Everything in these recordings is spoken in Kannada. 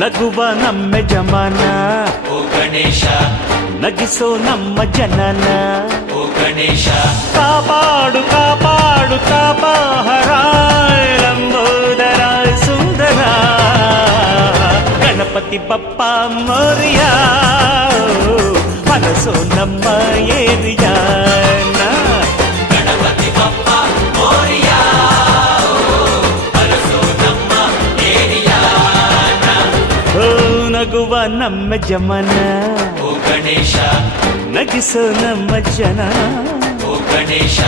ನಗುವ ನಮ್ಮ ಜಮಾನ ಓ ಗಣೇಶ ನಗಿಸೋ ನಮ್ಮ ಜನನ ಓ ಗಣೇಶ ಕಾಪಾಡು ಕಾಪಾಡು ತಾಪಹರ ಲಂಬೋದರ ಸುಂದರ ಗಣಪತಿ ಬಪ್ಪ ಮೋರಿಯ ಮನಸ್ಸು ನಮ್ಮ ಏರಿಯಾನ ಗಣಪತಿ ಬಪ್ಪ ಮೋರಿಯ ಮನಸ್ಸು ನಮ್ಮ ಏರಿಯಾನ ಓ ನಗುವ ನಮ್ಮ ಜಮನ ಓ ಗಣೇಶ ನಗಿಸೋ ನಮ್ಮ ಜನ ಓ ಗಣೇಶ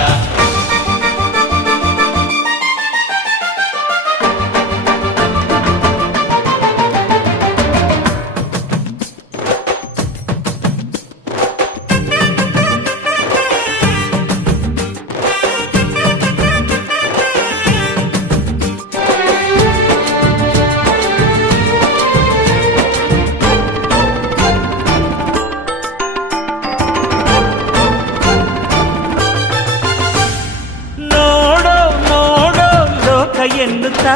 ನೋಡೋ ನೋಡೋ ಲೋಕ ಎನ್ನುತ್ತಾ